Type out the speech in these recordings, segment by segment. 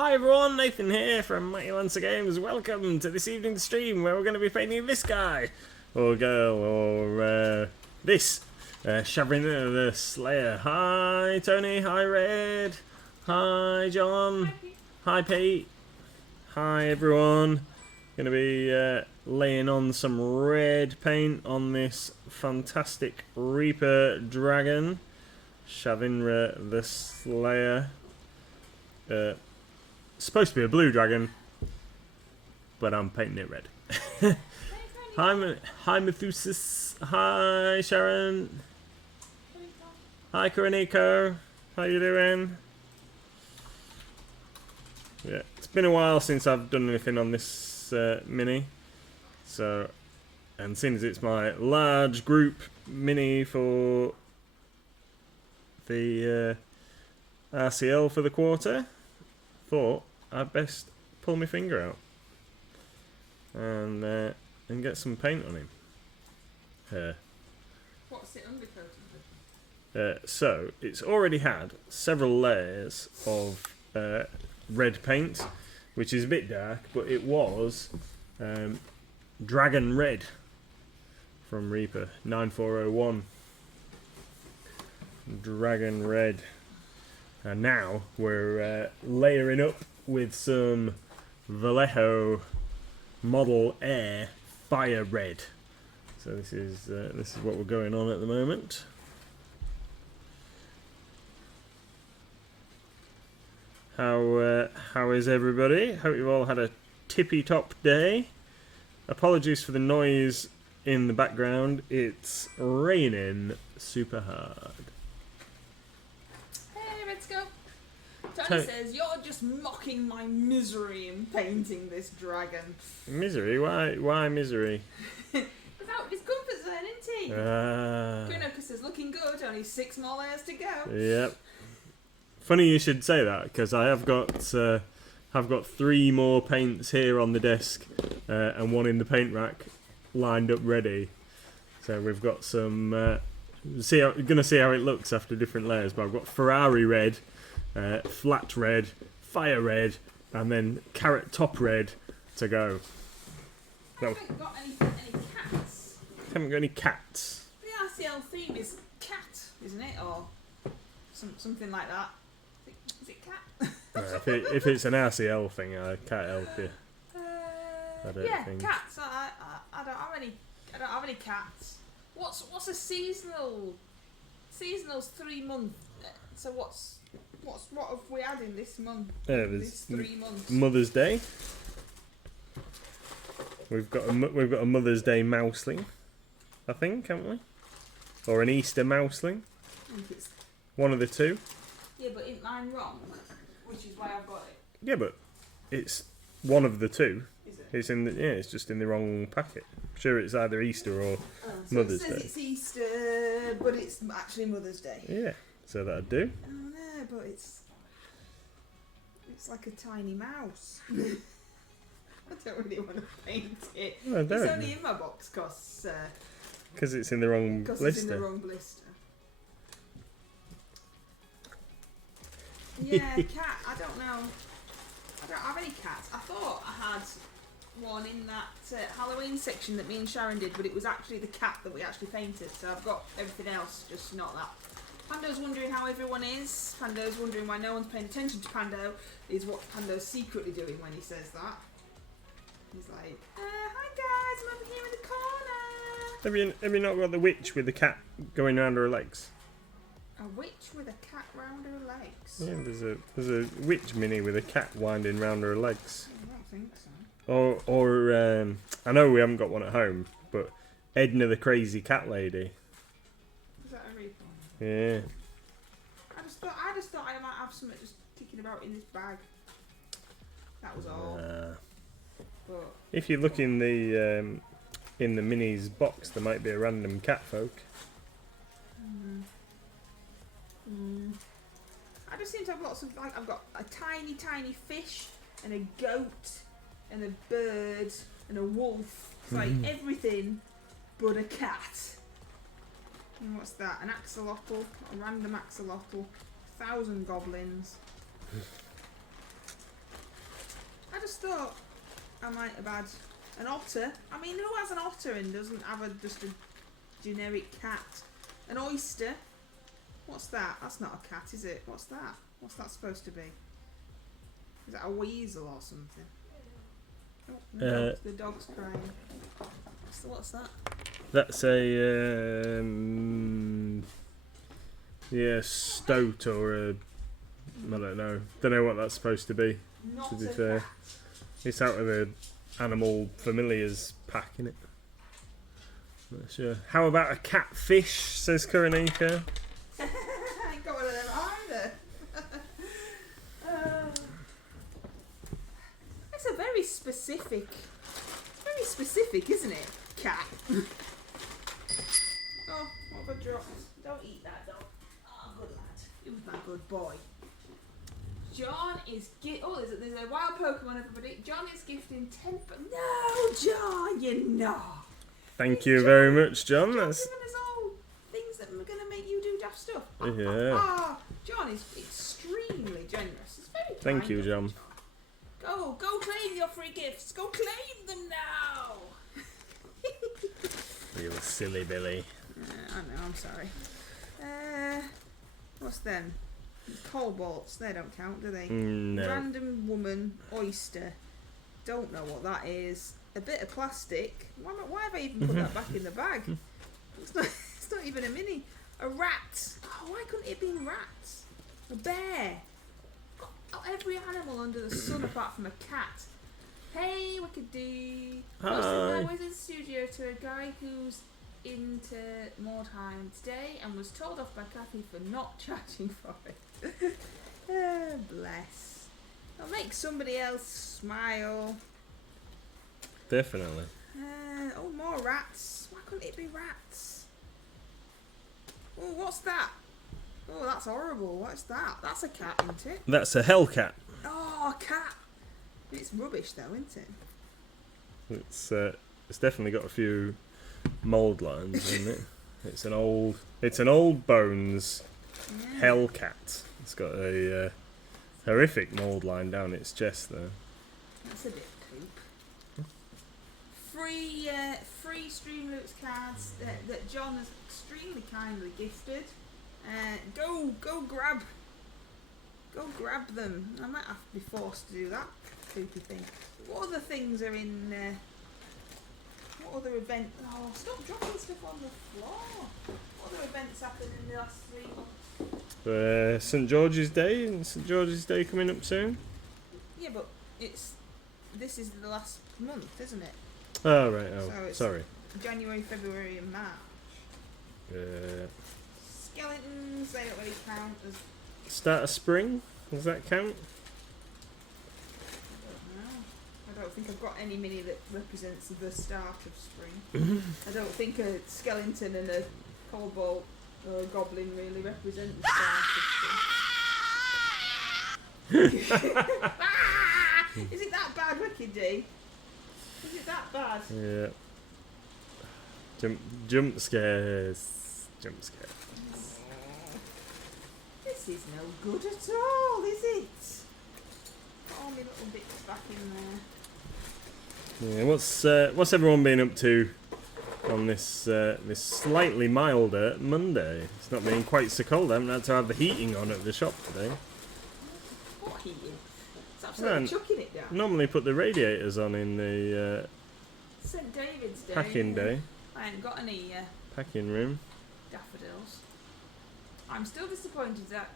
Hi everyone, Nathan here from Mighty Lancer Games. Welcome to this evening's stream where we're going to be painting this guy, or girl, or this, Shavrin the Slayer. Hi Tony, hi Red, hi John, hi Pete, hi everyone. Going to be laying on some red paint on this fantastic Reaper Dragon, Shavrin the Slayer. Supposed to be a blue dragon, but I'm painting it red. Hi Methusis. Hi Sharon. Hi Karaniko. How you doing? Yeah, it's been a while since I've done anything on this mini, so, and since it's my large group mini for the RCL for the quarter, thought I'd best pull my finger out and get some paint on him. What's it undercoated with? So it's already had several layers of red paint, which is a bit dark, but it was Dragon Red from Reaper 9401. Dragon Red. And now we're layering up with some Vallejo Model Air Fire Red. So this is what we're going on at the moment. How is everybody? Hope you've all had a tippy top day. Apologies for the noise in the background. It's raining super hard. Let's go. Tony says, you're just mocking my misery in painting this dragon. Misery? Why misery? Without his comfort zone, isn't he? Kunoko says, looking good, only 6 more layers to go. Yep. Funny you should say that, because I have got 3 more paints here on the desk and 1 in the paint rack lined up ready. So we've got some... gonna see how it looks after different layers, but I've got Ferrari red, flat red, fire red, and then carrot top red to go. I haven't got any cats. Haven't got any cats. The RCL theme is cat, isn't it? Or something like that. Is it cat? If it's an RCL thing, I can't help you. I don't think. Cats. I don't have any. I don't have any cats. What's a seasonal? Seasonal's 3 months. So what have we had in this month? This 3 months. Mother's Day. We've got a Mother's Day mouseling, I think, haven't we? Or an Easter mouseling. One of the two. Yeah, but isn't mine wrong? Which is why I've got it. Yeah, but it's one of the two. Is it? It's in the it's just in the wrong packet. I'm sure it's either Easter or Mother's Day. It says Day. it's Easter, but it's actually Mother's Day. Yeah, so that'd do. Oh no, but it's like a tiny mouse. I don't really want to paint it. No, it's only in my box because it's in the wrong blister. It's in the wrong blister. Yeah, cat. I don't know. I don't have any cats. I thought I had one in that Halloween section that me and Sharon did, but it was actually the cat that we actually painted. So I've got everything else, just not that. Pando's wondering how everyone is. Pando's wondering why no one's paying attention to Pando. Is what Pando's secretly doing when he says that. He's like, hi guys, I'm over here in the corner. Have you not got the witch with the cat going around her legs? A witch with a cat round her legs? Yeah, there's a witch mini with a cat winding round her legs. I don't think so. Or I know we haven't got one at home, but Edna the Crazy Cat Lady. Is that a repo? Yeah. I just thought I might have something just kicking about in this bag. That was all. But if you look in the minis box, there might be a random cat folk. I just seem to have lots of, like, I've got a tiny fish and a goat and a bird and a wolf. It's like everything but a cat. And what's that? An axolotl, a random axolotl, 1,000 goblins. I just thought I might have had an otter. I mean, who has an otter and doesn't have just a generic cat? An oyster. What's that? That's not a cat, is it? What's that? What's that supposed to be? Is that a weasel or something? Oh, the dog's crying. What's that? That's a stoat or a, I don't know what that's supposed to be. Not To be a fair, cat. it's out of the animal familiars pack, innit? Not sure. How about a catfish? Says Kuranika. I ain't got one of them either. It's a very specific, isn't it? Cat. Oh, what have I dropped? Don't eat that, dog. Oh, good lad. He was my good boy. John is there's a wild Pokemon, everybody. John is gifting 10. No, John, you're not. Thank you very much, John. That's Giving us all things that are going to make you do daft stuff. Yeah. John is extremely generous. It's very kind. Thank you, of John. Go claim your free gifts. Go claim them now. You silly Billy. I know, I'm sorry. What's them? Cobalts, they don't count, do they? No. Random woman, oyster. Don't know what that is. A bit of plastic. Why have I even put that back in the bag? It's not even a mini. A rat. Oh, why couldn't it have been rats? A bear. Got every animal under the sun apart from a cat. Hey, Wicked D. Hi. I was in studio to a guy who's into more time today and was told off by Kathy for not charging for it. Bless. I'll make somebody else smile. Definitely. More rats. Why couldn't it be rats? Oh, what's that? Oh, that's horrible. What's that? That's a cat, isn't it? That's a Hellcat. Oh, a cat. It's rubbish though, isn't it? It's definitely got a few mould lines in it. It's an old bones Yeah. Hellcat. It's got a horrific mould line down its chest there. That's a bit poop. Free Streamloots cards that John has extremely kindly gifted. Go grab them. I might have to be forced to do that poopy thing. What other things are in? What other event? Oh, stop dropping stuff on the floor. What other events happened in the last 3 months? St George's Day, and St George's Day coming up soon. Yeah, but this is the last month, isn't it? Oh right. Oh, So it's- sorry. January, February, and March. Skeletons, they don't really count as. Start of spring. Does that count? I don't think I've got any mini that represents the start of spring. I don't think a skeleton and a cobalt or a goblin really represent the start of spring. Is it that bad, Wicked D? Is it that bad? Yeah. Jump scares. Jump scares. This is no good at all, is it? All my little bits back in there. Yeah. What's everyone been up to on this this slightly milder Monday? It's not been quite so cold. I haven't had to have the heating on at the shop today. What heating? It's absolutely Man, chucking it down. Normally put the radiators on in the St David's Day. packing day, I ain't got any packing room. daffodils. I'm still disappointed that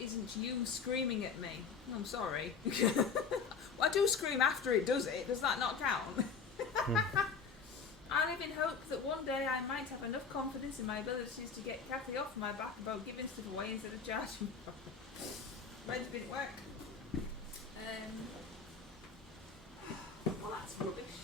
isn't you screaming at me. I'm sorry. Well, I do scream after it does it. Does that not count? I live in hope that one day I might have enough confidence in my abilities to get Kathy off my back about giving stuff away instead of charging for it. But it didn't work. Well, that's rubbish.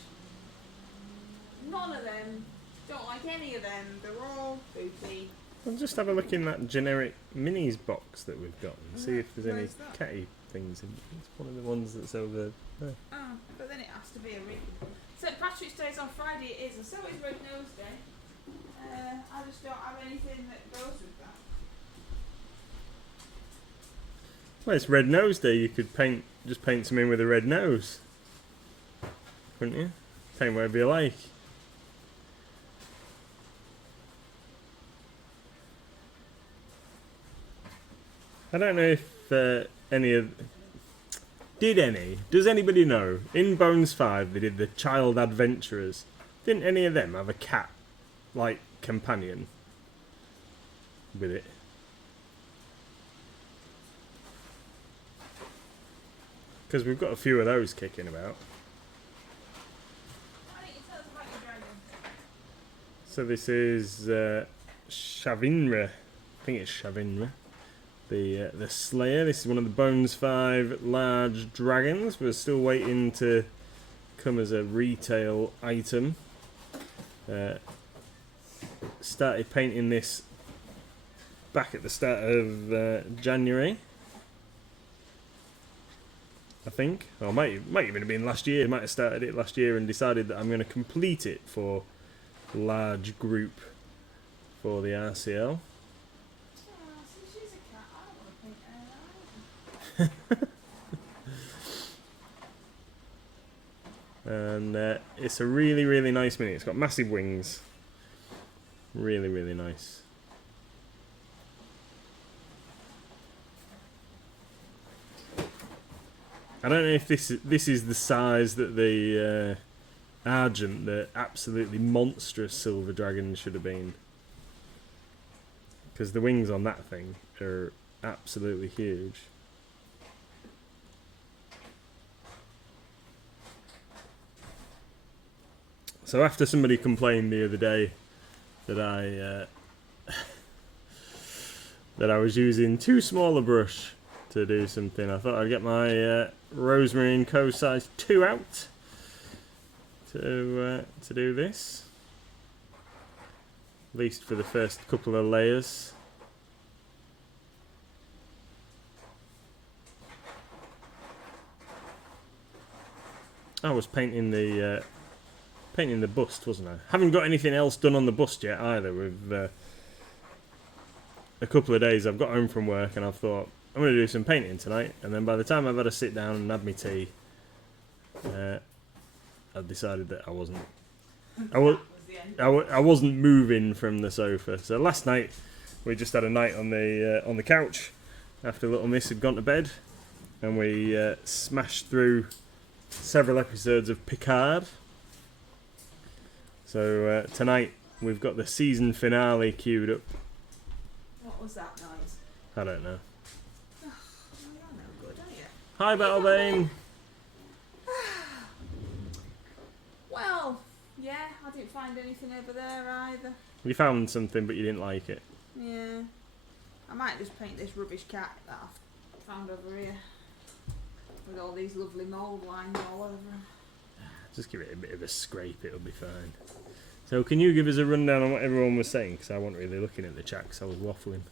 None of them. Don't like any of them. They're all poopy. I'll just have a look in that generic minis box that we've got and see if there's any Where's that? catty things in it. It's one of the ones that's over there. Oh, but then it has to be a ring. St Patrick's Day's on Friday, it is, and so is Red Nose Day. I just don't have anything that goes with that. Well, it's red nose day. You could just paint some in with a red nose, couldn't you? Paint whatever you like. I don't know if does anybody know? In Bones 5 they did the Child Adventurers. Didn't any of them have a cat, like, companion with it? Because we've got a few of those kicking about. Why don't you tell us about your dragon? So this is Shavinra. I think it's Shavinra. The Slayer. This is one of the Bones 5 large dragons. We're still waiting to come as a retail item. Started painting this back at the start of January, I think. Or might even have been last year. Might have started it last year and decided that I'm going to complete it for large group for the RCL. Since she's a cat, I don't want to paint her either. And it's a really, really nice mini. It's got massive wings. Really, really nice. I don't know if this is the size that the Argent, the absolutely monstrous silver dragon, should have been. Because the wings on that thing are absolutely huge. So after somebody complained the other day that I was using too small a brush to do something, I thought I'd get my Rosemary & Co size 2 out to do this. At least for the first couple of layers. I was painting the bust, wasn't I? Haven't got anything else done on the bust yet either. With a couple of days I've got home from work and I've thought I'm going to do some painting tonight, and then by the time I've had to sit down and have my tea, I've decided that I wasn't. I wasn't moving from the sofa. So last night we just had a night on the couch after Little Miss had gone to bed, and we smashed through several episodes of Picard. So tonight we've got the season finale queued up. What was that noise? I don't know. Oh, you're no good, are you? Hi, Battlebane. Well, yeah, I didn't find anything over there either. You found something, but you didn't like it. Yeah. I might just paint this rubbish cat that I've found over here. With all these lovely mould lines all over them. Just give it a bit of a scrape, it'll be fine. So can you give us a rundown on what everyone was saying? Because I wasn't really looking at the chat because I was waffling.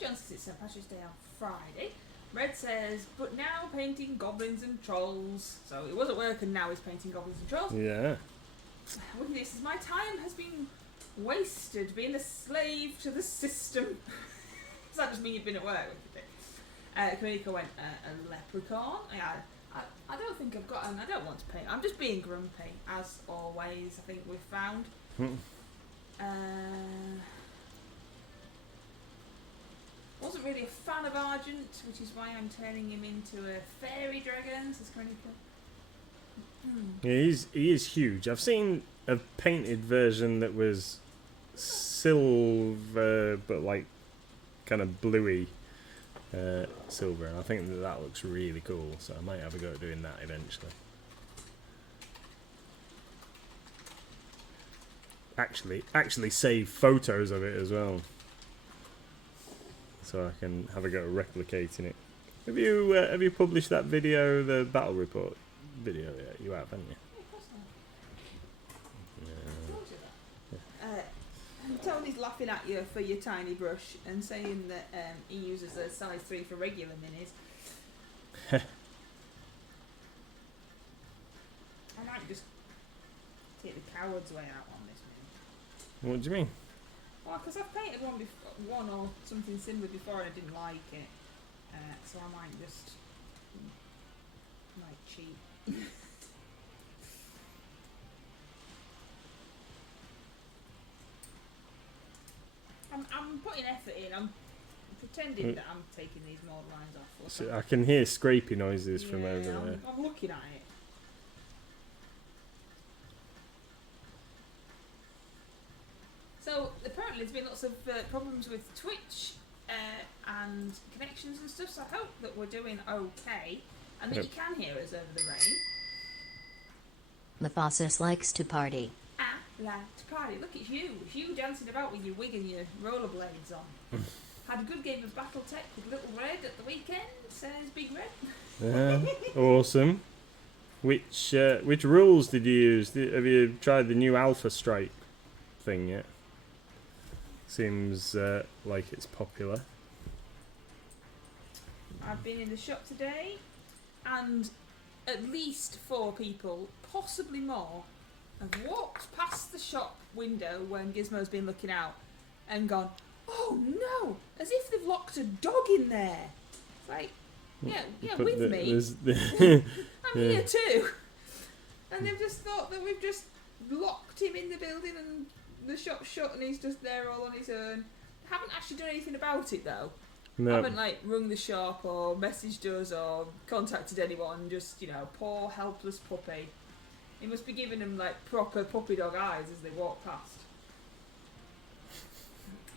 John says it's St. Patrick's Day on Friday. Red says, but now painting goblins and trolls. So he was at work and now he's painting goblins and trolls. Yeah. Wiki says, my time has been wasted being a slave to the system. Does that just mean you've been at work? Kamiko went, a leprechaun? I don't think I've got an. I don't want to paint. I'm just being grumpy, as always, I think we've found. Wasn't really a fan of Argent, which is why I'm turning him into a fairy dragon, says Kamiko. Yeah, he is huge. I've seen a painted version that was silver, but like kind of bluey silver, and I think that looks really cool. So I might have a go at doing that eventually. Actually save photos of it as well, so I can have a go at replicating it. Have you published that video, the battle report video? Yeah, you have, haven't you? Tony's laughing at you for your tiny brush and saying that he uses a size 3 for regular minis. I might just take the coward's way out on this mini. What do you mean? Well, Well, because I've painted one or something similar before and I didn't like it. So I might just cheat. I'm putting effort in. I'm pretending that I'm taking these mould lines off. So I can hear scrapey noises from over there. I'm looking at it. So apparently there's been lots of problems with Twitch and connections and stuff, so I hope that we're doing okay and that you can hear us over the rain. Mephasis likes to party. I like to party. Look, it's you. It's you dancing about with your wig and your rollerblades on. Had a good game of Battletech with Little Red at the weekend, says Big Red. Awesome. Which rules did you use? Have you tried the new Alpha Strike thing yet? Seems like it's popular. I've been in the shop today and at least 4 people, possibly more, have walked past the shop window when Gizmo's been looking out and gone, oh no, as if they've locked a dog in there. It's like, yeah, But with me. I'm here too. And they've just thought that we've just locked him in the building and the shop's shut and he's just there all on his own. Haven't actually done anything about it though. No. Haven't rung the shop or messaged us or contacted anyone. Just poor helpless puppy. He must be giving them proper puppy dog eyes as they walk past.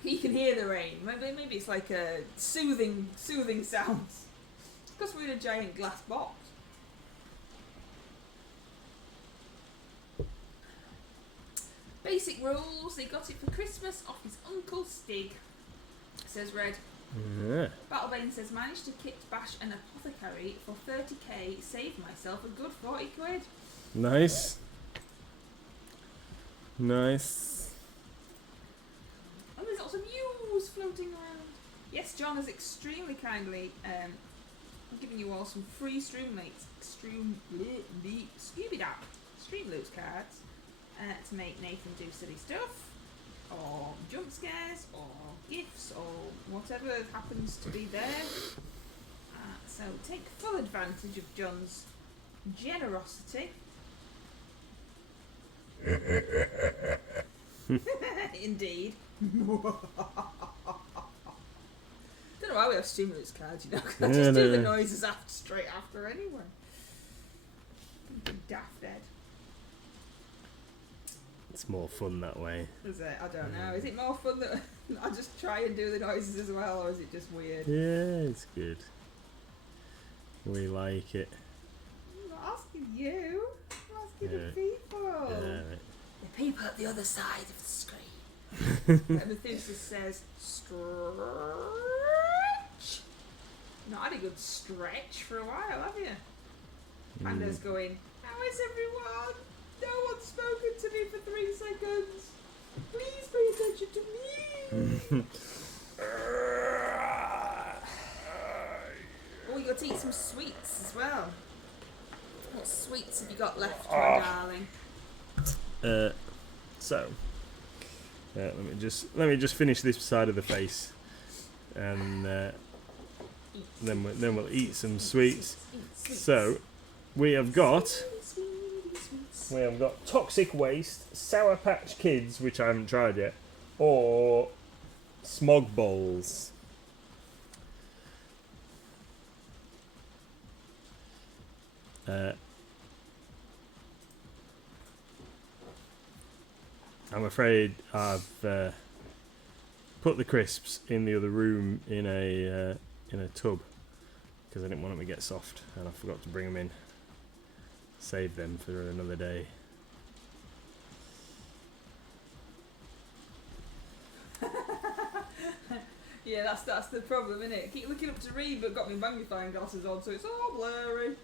He can hear the rain. Maybe it's like a soothing sounds. It's because we're in a giant glass box. Basic rules. They got it for Christmas off his Uncle Stig. Says Red. Yeah. Battlebane says, managed to kit bash an apothecary for 30k, saved myself a good 40 quid. Nice. Nice. And there's lots of news floating around. Yes, John has extremely kindly given you all some free Streamloots cards to make Nathan do silly stuff, or jump scares, or gifts, or whatever happens to be there. So take full advantage of John's generosity. Indeed. Don't know why we have Streamloots cards, I just do the noises straight after anyway. Daft Ed. It's more fun that way. Is it? I don't know. Is it more fun that I just try and do the noises as well, or is it just weird? Yeah, it's good. We like it. I'm not asking you. I'm asking the people. The people at the other side of the screen. Methuselah says, stretch. Not had a good stretch for a while, have you? Panda's going, how is everyone? No one's spoken to me for 3 seconds. Please pay attention to me. Oh, you got to eat some sweets as well. What sweets have you got left, my darling? Let me just finish this side of the face, and then we'll eat some sweets. So we have got Toxic Waste, Sour Patch Kids, which I haven't tried yet, or Smog Balls. I'm afraid I've put the crisps in the other room in a tub because I didn't want them to get soft, and I forgot to bring them in. Save them for another day. Yeah, that's the problem, isn't it? I keep looking up to read, but got my magnifying glasses on, so it's all blurry.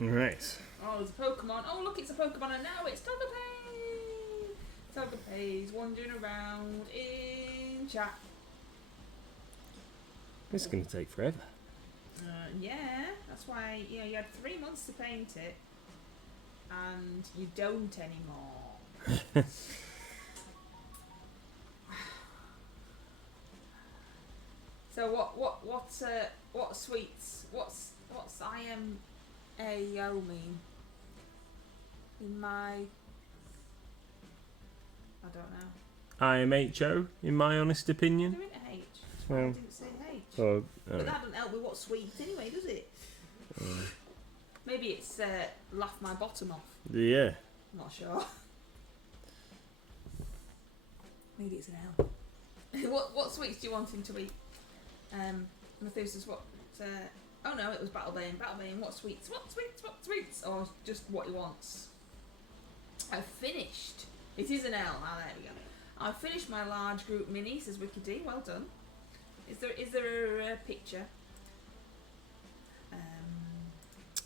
Right. Oh, there's a Pokemon. Oh, look, it's a Pokemon, and now it's Togepi! Togepi's wandering around in chat. This is going to take forever. Yeah, that's why you had 3 months to paint it. and you don't anymore. So what sweets? What's IMAO mean? In my, I don't know. IMHO, in my honest opinion. There isn't a H. Well, I didn't say H. Oh, But that doesn't help with what sweet anyway, does it? Maybe it's laugh my bottom off. yeah. I'm not sure. Maybe it's an L. what sweets do you want him to eat? Methuselah's what? Oh no, it was Battlebane. Battlebane, what sweets? What sweets? What sweets? Or just what he wants. I've finished. It is an L. Ah, there we go. I've finished my large group mini, says Wicked D. Well done. Is there a picture?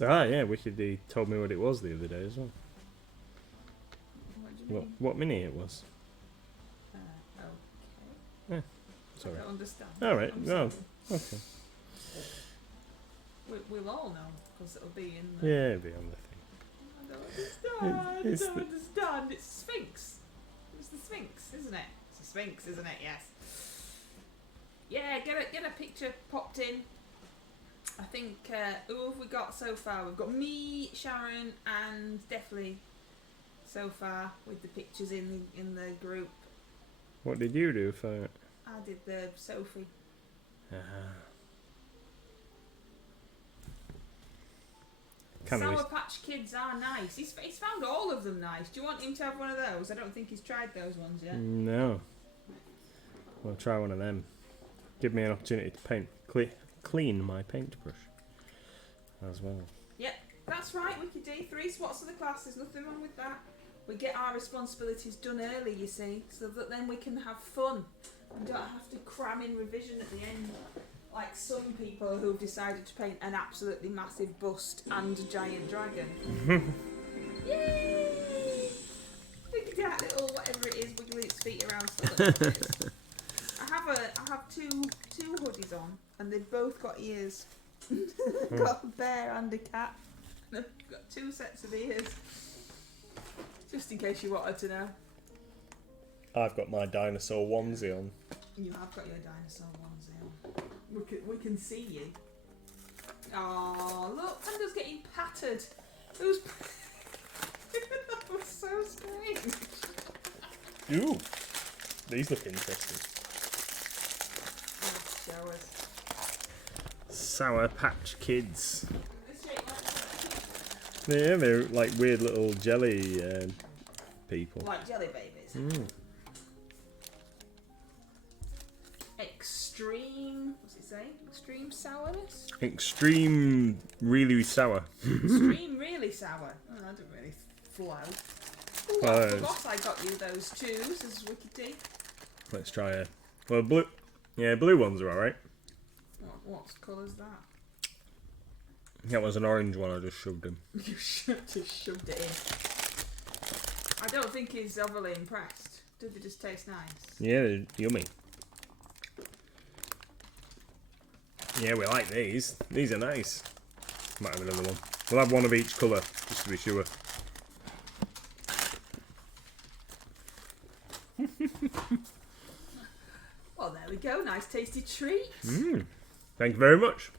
Yeah, Wicked D told me what it was the other day as well. What do you mean? What mini it was. Okay. Sorry. I don't understand. All right. I'm No. sorry. Okay. We'll all know because it'll be in the. Yeah, it'll be on the thing. I don't understand. It's I don't the- understand. It's Sphinx. It's the Sphinx, isn't it? It's the Sphinx, isn't it? Yes. Yeah, get a picture popped in. I think who have we got so far? We've got me, Sharon, and definitely so far with the pictures in the group. What did you do for it? I did the Sophie. Kind Sour of. Patch Kids are nice. He's found all of them nice. Do you want him to have one of those? I don't think he's tried those ones yet. No. I'll try one of them. Give me an opportunity to paint, clean my paintbrush as well. Yep, that's right, Wicked D. 3 spots of the class. There's nothing wrong with that. We get our responsibilities done early, you see, so that then we can have fun and don't have to cram in revision at the end. Like some people who've decided to paint an absolutely massive bust and a giant dragon. Yay! Look at that little whatever it is wiggling its feet around. I have two hoodies on, and they've both got ears. Got a bear and a cat. And I've got 2 sets of ears. Just in case you wanted to know. I've got my dinosaur onesie on. You have got your dinosaur onesie on. We can see you. Oh, look, Panda's getting pattered. Who's that was so strange. Ooh, these look interesting. Oh, show us. Sour Patch Kids. This shape like Yeah, they're like weird little jelly people. like jelly babies. Mm. Extreme. What's it say? Extreme sourness. Extreme, really sour. Extreme, really sour. Oh, that didn't really flow. Ooh, Well, I forgot I got you those 2s as Wicked D. Let's try a. Well, blue. Yeah, blue ones are alright. What colour's that? That was an orange one. I just shoved him. You just shoved it in. I don't think he's overly impressed. Do they just taste nice? Yeah, they're yummy. Yeah, we like these. These are nice. Might have another one. We'll have one of each colour, just to be sure. Well, there we go. Nice tasty treat. Mm. Thank you very much.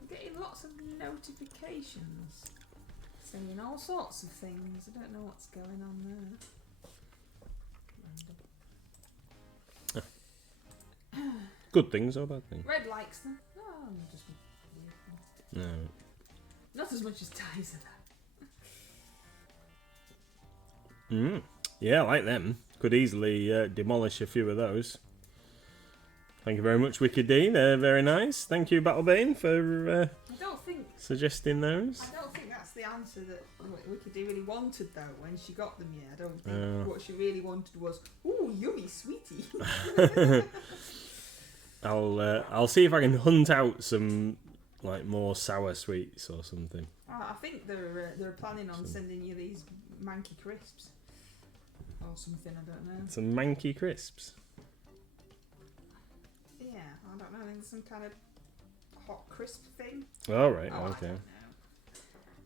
I'm getting lots of notifications saying all sorts of things. I don't know what's going on there. Good things or bad things? Red likes them. No, I'm just weird. No. Not as much as Tyson. Mm. Yeah, I like them. Could easily demolish a few of those. Thank you very much, Wicked D. They're very nice. Thank you, Battlebane, for I don't think suggesting those. I don't think that's the answer that Wicked D really wanted though when she got them. Yeah, I don't think what she really wanted was ooh yummy sweetie. I'll see if I can hunt out some like more sour sweets or something. I think they're planning on sending you these manky crisps or something. I don't know. Some manky crisps. Yeah, I don't know. I think some kind of hot crisp thing. All right. Oh, I Okay. don't know.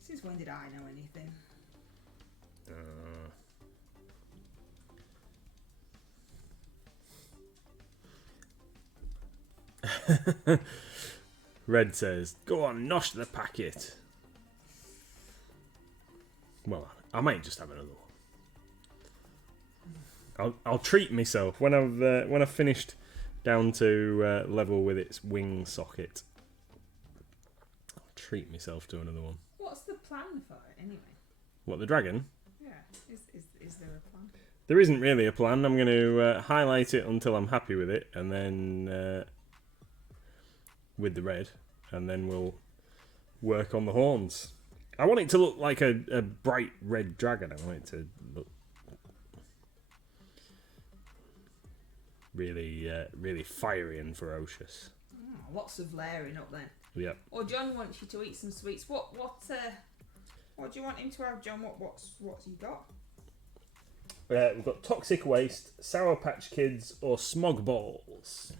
Since when did I know anything? Red says, "Go on, nosh the packet." Well, I might just have another one. I'll treat myself when I've finished down to level with its wing socket. I'll treat myself to another one. What's the plan for it anyway? What, the dragon? Yeah, is there a plan? There isn't really a plan. I'm going to highlight it until I'm happy with it, and then with the red, and then we'll work on the horns. I want it to look like a bright red dragon. I want it to look really, really fiery and ferocious. Oh, lots of layering up then. Yep. Or John wants you to eat some sweets. What do you want him to have, John? What's you got? We've got Toxic Waste, Sour Patch Kids, or Smog Balls.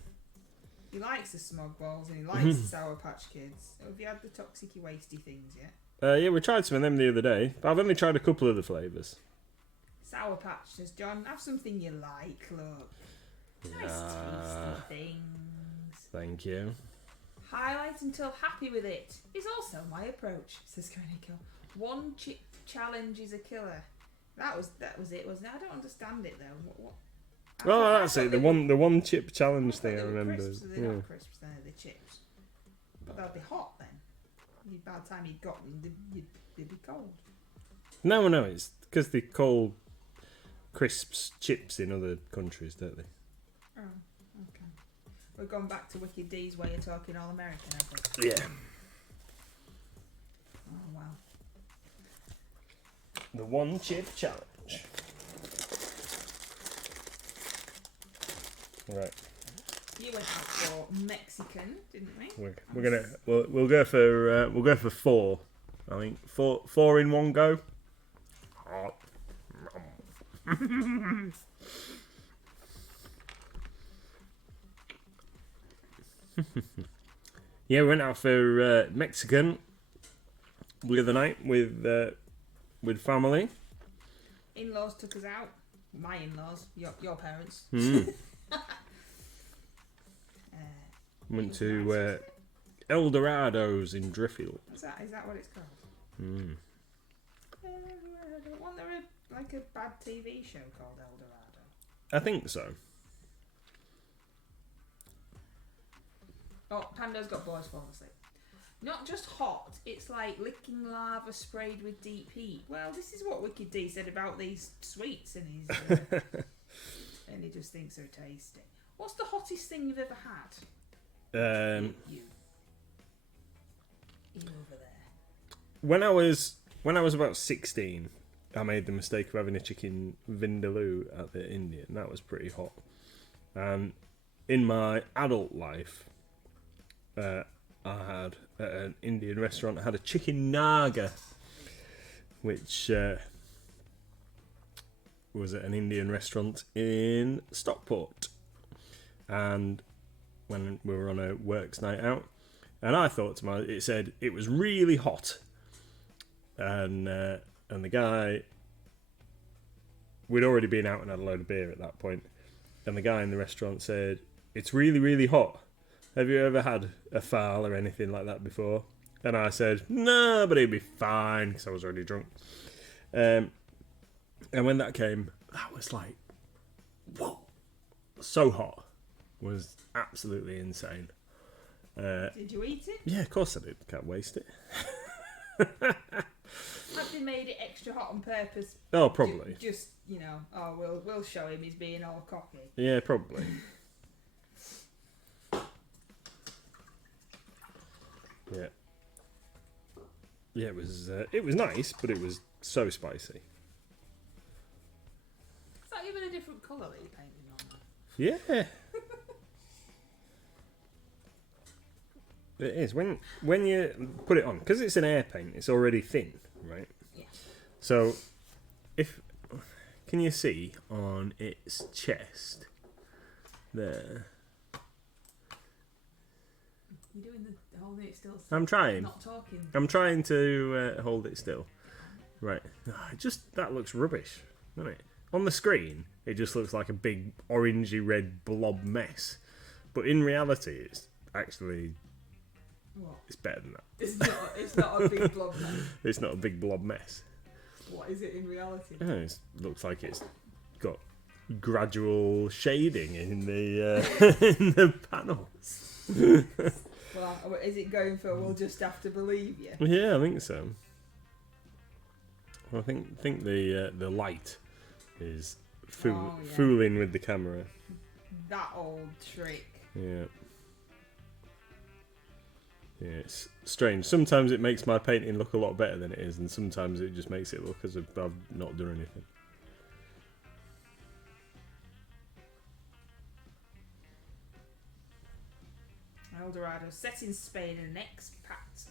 He likes the smog balls and he likes the Sour Patch Kids. Have you had the toxicy wasty things yet? Yeah, we tried some of them the other day, but I've only tried a couple of the flavours. Sour Patch says, John, have something you like, look. Nice tasty things. Thank you. Highlight until happy with it is also my approach, says Chronicle. One chip challenge is a killer. That was it, wasn't it? I don't understand it though. What? Well, that's it. The one chip challenge thing I remember. They're not crisps, they're chips. But they'd be hot then. By the time you got them, they'd be cold. No, it's because they call crisps chips in other countries, don't they? Oh, okay. We're going back to Wicked D's way of talking all American, I think. Yeah. Oh, wow. The one chip challenge. Right. You went out for Mexican, didn't we? We'll go for 4. I think four in one go. Yeah, we went out for Mexican the other night with family. In-laws took us out. My in-laws, your parents. Went to El Dorados in Driffield. Is that what it's called? Wasn't there a bad TV show called El Dorado? I think so. Oh, Pando's got boys falling asleep. Not just hot, it's like licking lava sprayed with deep heat. Well, this is what Wicked D said about these sweets, and and he just thinks they're tasty. What's the hottest thing you've ever had? You over there. When I was about 16, I made the mistake of having a chicken vindaloo at the Indian. That was pretty hot. And in my adult life, I had at an Indian restaurant. I had a chicken naga, which was at an Indian restaurant in Stockport, and when we were on a works night out, and I thought to myself, it said it was really hot, and the guy, we'd already been out and had a load of beer at that point, and the guy in the restaurant said, "It's really, really hot. Have you ever had a fowl or anything like that before?" And I said, "No, but it'd be fine," because I was already drunk. And when that came, that was like, whoa, so hot. It was absolutely insane. Did you eat it? Yeah, of course I did. Can't waste it. Have they made it extra hot on purpose? Oh, probably. Just, we'll show him he's being all cocky. Yeah, probably. Yeah. Yeah, it was nice, but it was so spicy. Is that even a different colour that you're painting on? Yeah. It is. When you put it on, because it's an air paint, it's already thin, right? Yeah. So, can you see on its chest there? You're doing the holding it still. I'm trying. Not talking. I'm trying to hold it still. Right. That looks rubbish, doesn't it? On the screen, it just looks like a big orangey red blob mess. But in reality, it's actually... What? It's better than that. It's not a big blob mess. It's not a big blob mess. What is it in reality? It looks like it's got gradual shading in the in the panels. Well, is it going for we'll just have to believe you? Yeah, I think so. I think the light is fooling with the camera. That old trick. Yeah. Yeah, it's strange. Sometimes it makes my painting look a lot better than it is, and sometimes it just makes it look as if I've not done anything. Eldorado, set in Spain, an expat.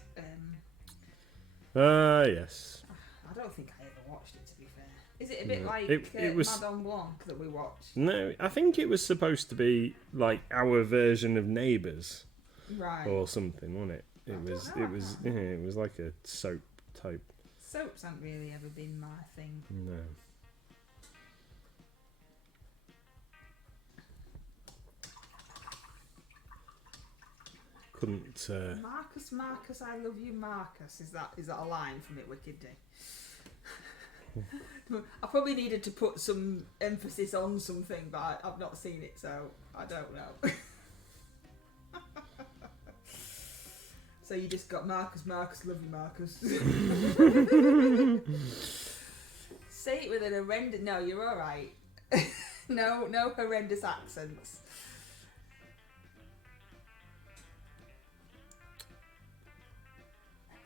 Yes. I don't think I ever watched it, to be fair. Is it a bit No. like It was... Madame Blanc that we watched? No, I think it was supposed to be like our version of Neighbours. Right. Or something, wasn't it? It was like a soap type. Soaps haven't really ever been my thing. No. Couldn't. Marcus, I love you, Marcus. Is that a line from It Wicked Day? I probably needed to put some emphasis on something, but I've not seen it, so I don't know. So you just got Marcus, love you, Marcus. Say it with an horrendous... No, you're alright. No horrendous accents.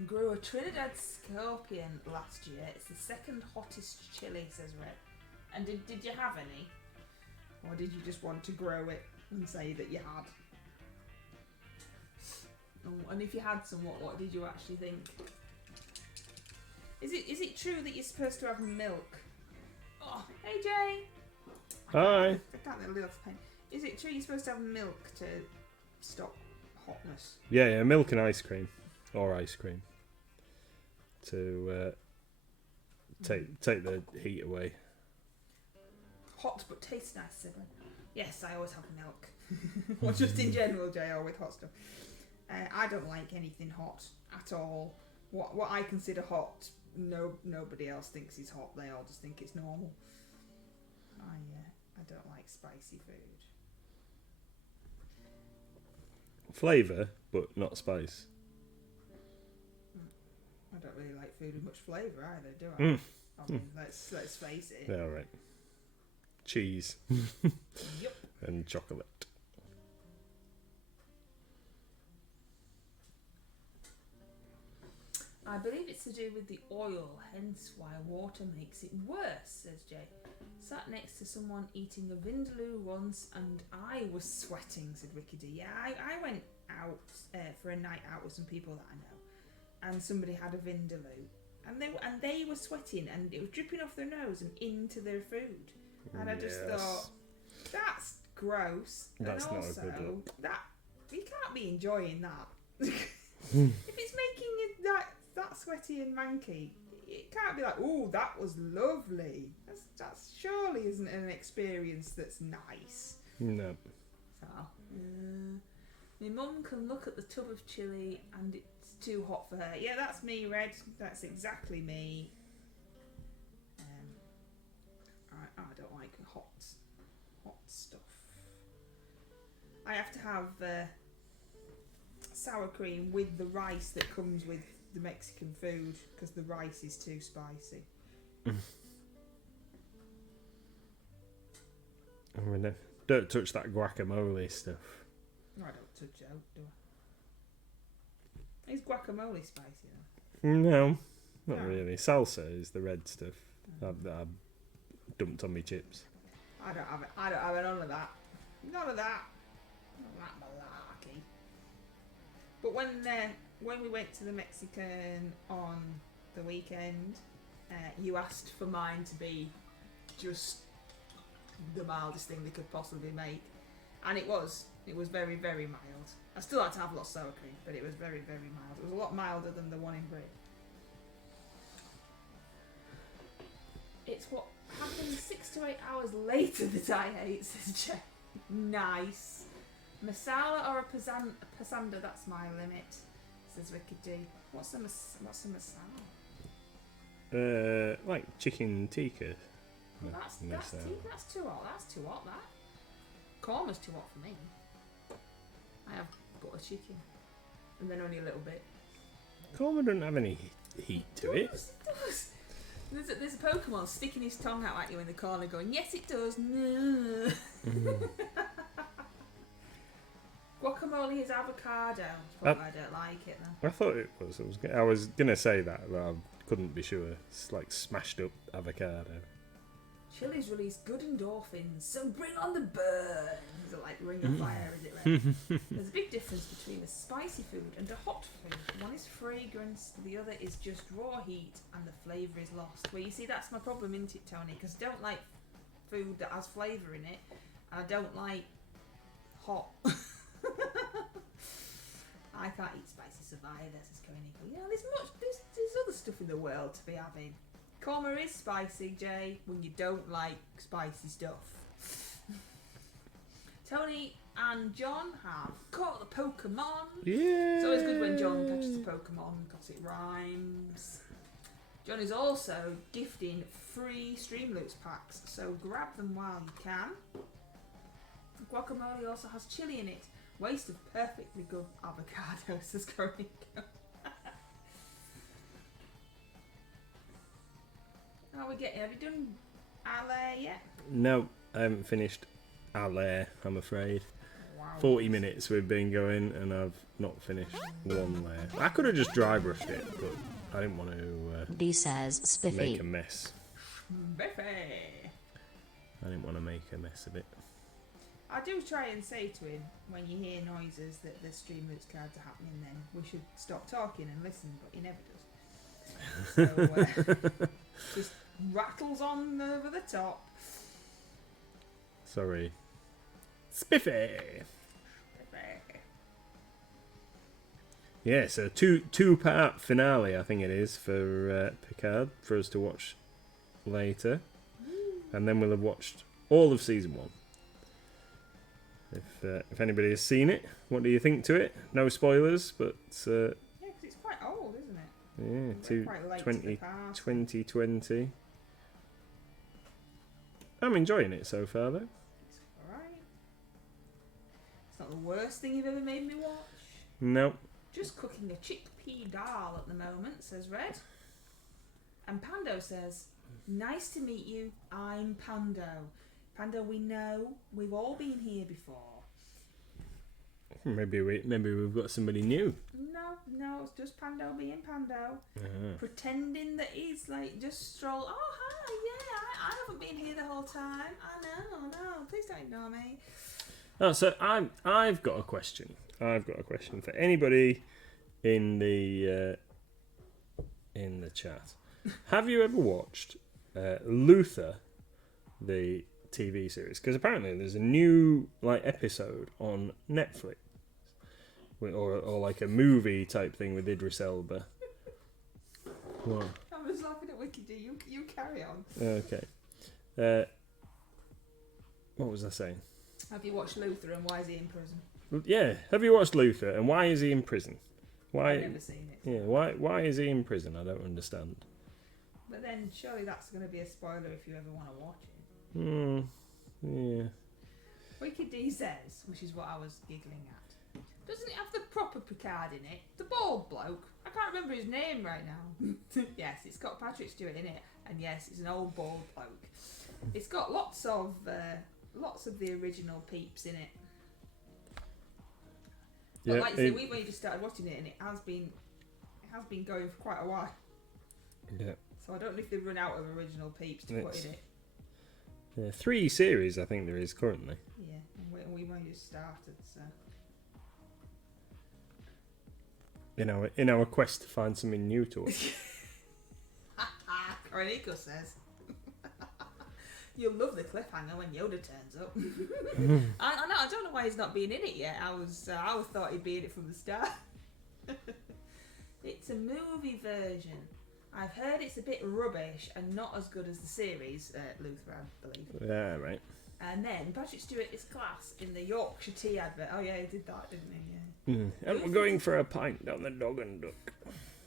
Grew a Trinidad scorpion last year. It's the second hottest chili, says Red. And did you have any? Or did you just want to grow it and say that you had? Oh, and if you had some, what did you actually think? Is it true that you're supposed to have milk? Oh, hey Jay. Hi. I can't let off the pain. Is it true you're supposed to have milk to stop hotness? Yeah, milk and ice cream, or ice cream, to take the heat away. Hot but tastes nice, sibling. Yes, I always have milk. Or just in general, JR, with hot stuff. I don't like anything hot at all. What I consider hot, nobody else thinks is hot. They all just think it's normal. I don't like spicy food. Flavour, but not spice. I don't really like food with much flavour either, do I? I mean, let's face it. Yeah, right. Cheese. Yep. And chocolate. I believe it's to do with the oil, hence why water makes it worse, says Jay. Sat next to someone eating a vindaloo once and I was sweating, said Wickedy. Yeah, I went out for a night out with some people that I know, and somebody had a vindaloo, and they were sweating and it was dripping off their nose and into their food. And I just thought, that's gross. That's and not also, a good look. that you can't be enjoying that. If it's making it that sweaty and manky, it can't be like, oh, that was lovely. That's surely isn't an experience that's nice. No. So, my mum can look at the tub of chilli and it's too hot for her. Yeah, that's me, Red. That's exactly me. I don't like hot stuff. I have to have sour cream with the rice that comes with the Mexican food because the rice is too spicy. I mean, don't touch that guacamole stuff. No, I don't touch it out, do I? Is guacamole spicy though? No, not No. really. Salsa is the red stuff that I dumped on my chips. I don't have it. I don't have none of that. None of that. None of that malarkey. But when we went to the Mexican on the weekend, you asked for mine to be just the mildest thing they could possibly make, and it was. It was very, very mild. I still had to have lots of sour cream, but it was very, very mild. It was a lot milder than the one in Brit. It's what happened 6 to 8 hours later that I ate, says Jay. Nice. Masala or a pasanda, that's my limit, says Ricky D. What's a masala? Like chicken tikka. Well, that's too hot. That's too hot, that. Korma's too hot for me. I have butter chicken. And then only a little bit. Korma doesn't have any heat to it. It does. There's a Pokemon sticking his tongue out at you in the corner going, yes it does, no. Guacamole is avocado. But I don't like it then. I thought it was. I was going to say that, but I couldn't be sure. It's like smashed up avocado. Chilies release good endorphins, so bring on the burn. Is it like Ring of Fire, is it right? There's a big difference between a spicy food and a hot food. One is fragrance, the other is just raw heat, and the flavour is lost. Well, you see, that's my problem, isn't it, Tony? Because I don't like food that has flavour in it, and I don't like hot. I can't eat spicy survivors, says Koenigo. You know, there's other stuff in the world to be having. Korma is spicy, Jay, when you don't like spicy stuff. Tony and John have caught the Pokemon. Yeah. It's always good when John catches the Pokemon because it rhymes. John is also gifting free Streamloots packs, so grab them while you can. Guacamole also has chili in it. Waste of perfectly good avocado, says Koenigo. How are we getting? Have you done Ale yet? No, I haven't finished Ale, I'm afraid. Wow. 40 minutes we've been going and I've not finished one layer. I could have just dry brushed it, but I didn't want to D says make spiffy. a mess. Biffy. I didn't want to make a mess of it. I do try and say to him when you hear noises that the Streamloots cards are happening, then we should stop talking and listen, but he never does. So just rattles on over the top. Sorry. Spiffy! Biffy. Yeah, so two-part finale, I think it is, for Picard, for us to watch later. And then we'll have watched all of season 1. If anybody has seen it, what do you think to it? No spoilers, but Yeah, because it's quite old, isn't it? yeah, Quite late to 20, the party. 2020. I'm enjoying it so far, though. It's alright. It's not the worst thing you've ever made me watch. No. Just cooking a chickpea dal at the moment, says Red. And Pando says, nice to meet you, I'm Pando. Pando, we know, we've all been here before. Maybe we've got somebody new. No, it's just Pando being Pando. Pretending that he's like just stroll. Oh, hi, yeah, I haven't been here the whole time. I know, no, please don't ignore me. Oh, so I've got a question. I've got a question for anybody in the chat. Have you ever watched Luther, the TV series? Because apparently there's a new episode on Netflix, or like a movie type thing with Idris Elba. What? I was laughing at Wiki D. You carry on. Okay. What was I saying? Have you watched Luther and why is he in prison? Yeah. Have you watched Luther and why is he in prison? Why? I've never seen it. Yeah. Why is he in prison? I don't understand. But then surely that's going to be a spoiler if you ever want to watch it. Yeah. Wiki D says, which is what I was giggling at. Doesn't it have the proper Picard in it? The bald bloke. I can't remember his name right now. Yes, it's got Patrick Stewart in it, and yes, it's an old bald bloke. It's got lots of the original peeps in it. But Yeah. like you say, we've only just started watching it, and it has been going for quite a while. Yeah. So I don't know if they've run out of original peeps to put in it. Yeah. 3 series I think there is currently. Yeah, and we've only just started, so. In our quest to find something new to watch. Koenigo says. You'll love the cliffhanger when Yoda turns up. I know. I don't know why he's not been in it yet. I thought he'd be in it from the start. It's a movie version. I've heard it's a bit rubbish and not as good as the series, Luther, I believe. Yeah, right. And then Patrick Stewart is class in the Yorkshire tea advert. Oh yeah, he did that, didn't he? Yeah. And we're going for a pint down the Dog and Duck.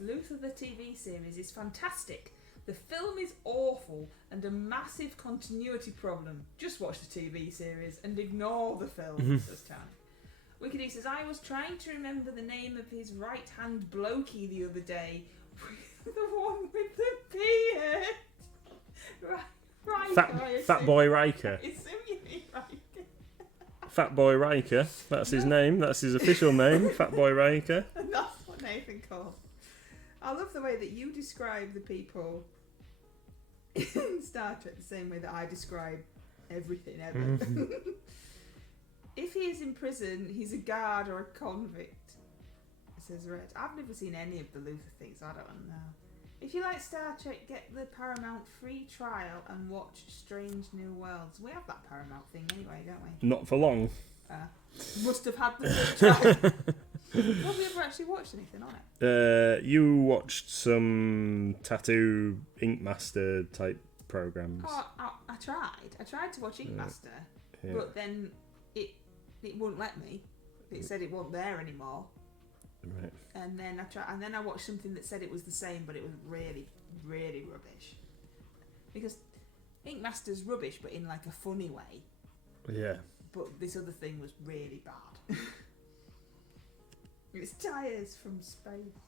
Luther the TV series is fantastic. The film is awful and a massive continuity problem. Just watch the TV series and ignore the film, says Tony. Wickedy says, I was trying to remember the name of his right-hand blokey the other day. The one with the beard. Riker. Fat Boy Riker. It's Simeon Riker. Fat Boy Riker. That's his name. That's his official name. Fat Boy Riker. And that's what Nathan called. I love the way that you describe the people in Star Trek the same way that I describe everything ever. If he is in prison, he's a guard or a convict, says Red. I've never seen any of the Luther things, I don't know. If you like Star Trek, get the Paramount free trial and watch Strange New Worlds. We have that Paramount thing anyway, don't we? Not for long. Must have had the free trial. Have we ever actually watched anything on it? You watched some Tattoo Ink Master type programs. Oh, I tried. I tried to watch Ink Master, Yeah. but then it wouldn't let me. It said it wasn't there anymore. Right. And then I watched something that said it was the same, but it was really, really rubbish. Because Ink Master's rubbish, but in like a funny way. Yeah. But this other thing was really bad. It's tires from space.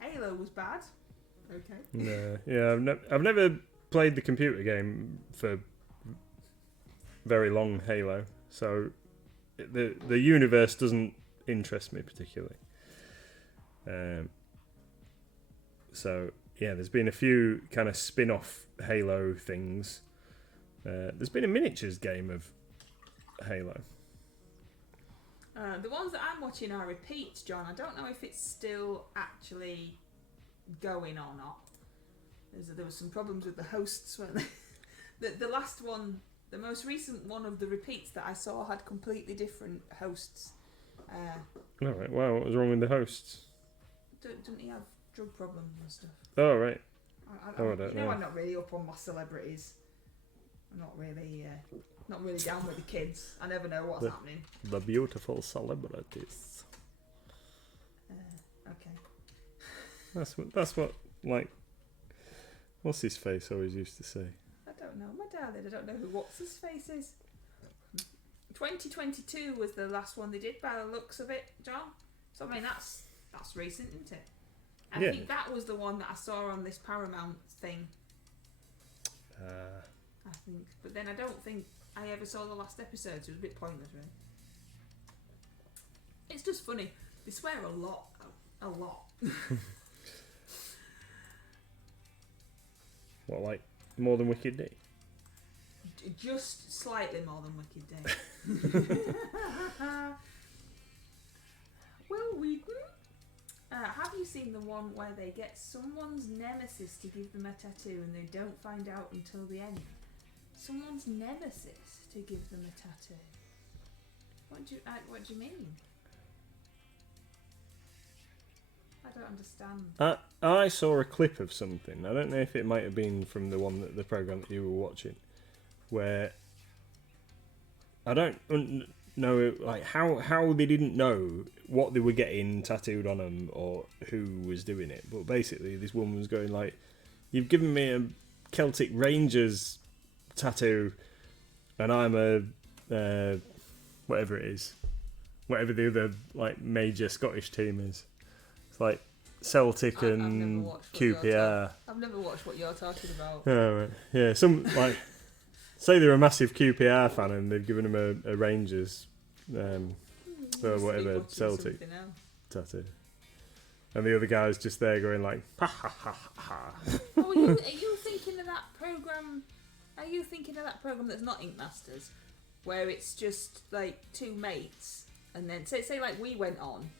Halo was bad. Okay. No. Yeah, I've never played the computer game for very long, Halo. So the universe doesn't interest me particularly. So yeah, there's been a few kind of spin-off Halo things. There's been a miniatures game of Halo. The ones that I'm watching are repeats, John. I don't know if it's still actually going or not. There was some problems with the hosts, weren't there? The last one, the most recent one of the repeats that I saw had completely different hosts. All right. Wow. What was wrong with the hosts? Didn't he have drug problems and stuff? Oh right. I don't know. I'm not really up on my celebrities. I'm not really down with the kids. I never know what's happening. The beautiful celebrities. Okay. That's what like. What's his face always used to say? I don't know. My darling, I don't know who What's His Face is. 2022 was the last one they did by the looks of it, John. So I mean that's recent, isn't it? I think that was the one that I saw on this Paramount thing. I think, but then I don't think I ever saw the last episode, so it was a bit pointless, really. It's just funny. They swear a lot. What, like more than Wicked Day? Just slightly more than Wicked Day. Will Wheaton? Have you seen the one where they get someone's nemesis to give them a tattoo and they don't find out until the end? Someone's nemesis to give them a tattoo. What do you mean? I don't understand. I saw a clip of something. I don't know if it might have been from the program that you were watching, where I don't know like how they didn't know what they were getting tattooed on them or who was doing it. But basically, this woman was going like, "You've given me a Celtic Rangers tattoo, and I'm a whatever it is, whatever the other like major Scottish team is." It's like Celtic and QPR. I've never watched what you're talking about. Oh, right. Yeah, some like say they're a massive QPR fan and they've given them a Rangers or whatever Celtic tattoo, and the other guy's just there going like ha ha ha ha. Oh, are you thinking of that program? Are you thinking of that program that's not Ink Masters, where it's just like two mates, and then say like we went on,